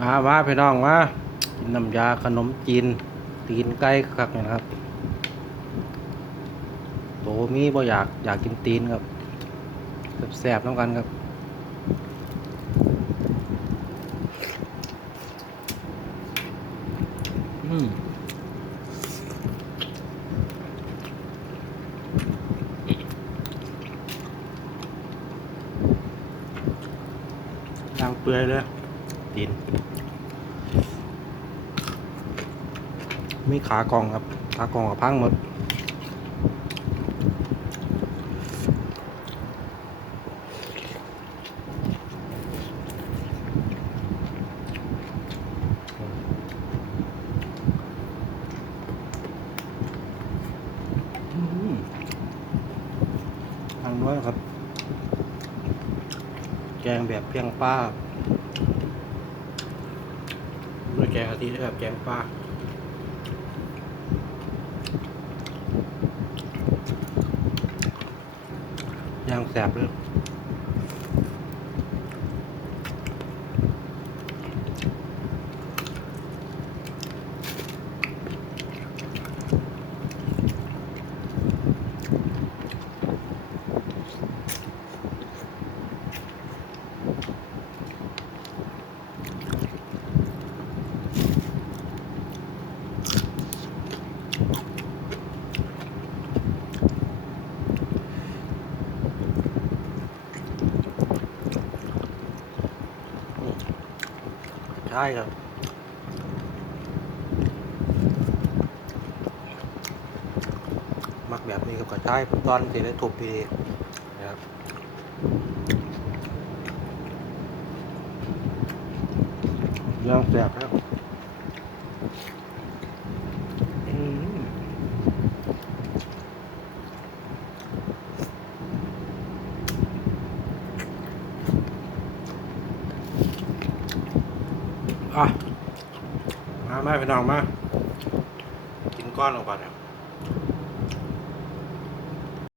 มามาพี่น้องมากินน้ำยาขนมจีน ตีนไก่คักนี่นะครับโตมีบ่อยากอยากกินตีนครับแซ่บๆน้ำกันครับอืมย่างเปื่อยเลย ตีนมีขากองครับ ขากองกับพังหมดอืมทางด้วยครับ แกงแบบเพียงป้า ด้วยแกงกะทิด้วยครับแกงป้าย่างแสบเลย ใช่ครับ มักแบบนี้กับกระชายตอนที่ได้ถูกดีนะครับย่างแสบครับ อะมาแม่พี่น้องมา กินก้อนลงก่อนเนี่ย